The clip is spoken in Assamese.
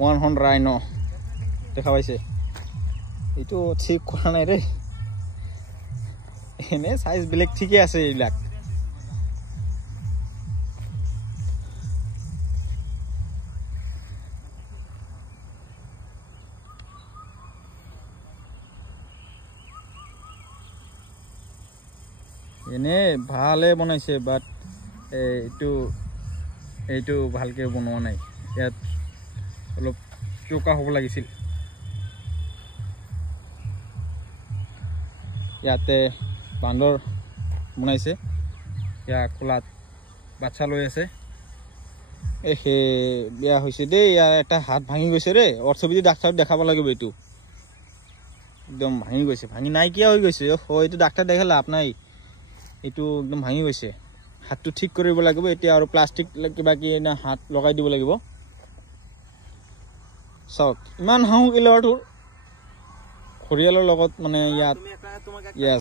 ওৱান হৰ্ণ ৰাইন দেখা পাইছে এইটো ঠিক কৰা নাই ৰে এনে সাইজ বেলেগ ঠিকে আছে এইবিলাক এনে ভালে বনাইছে বাট এইটো ভালকে বনোৱা নাই ইয়াত অলপ চোকা হ'ব লাগিছিল ইয়াতে বান্দৰ বনাইছে ইয়া খোলাত বাচ্চা লৈ আছে এহে বিয়া হৈছে দেই ইয়াৰ এটা হাত ভাঙি গৈছে ৰে অৰ্থোপেডিক ডাক্তাৰক দেখাব লাগিব এইটো একদম ভাঙি গৈছে ভাঙি নাইকিয়া হৈ গৈছে এইটো ডাক্তাৰ দেখালে লাভ নাই এইটো একদম ভাঙি গৈছে হাতটো ঠিক কৰিব লাগিব এতিয়া আৰু প্লাষ্টিক কিবা কি না হাত লগাই দিব লাগিব চাওক ইমান হাঁহ কিলো তোৰ খৰিয়ালৰ লগত মানে ইয়াত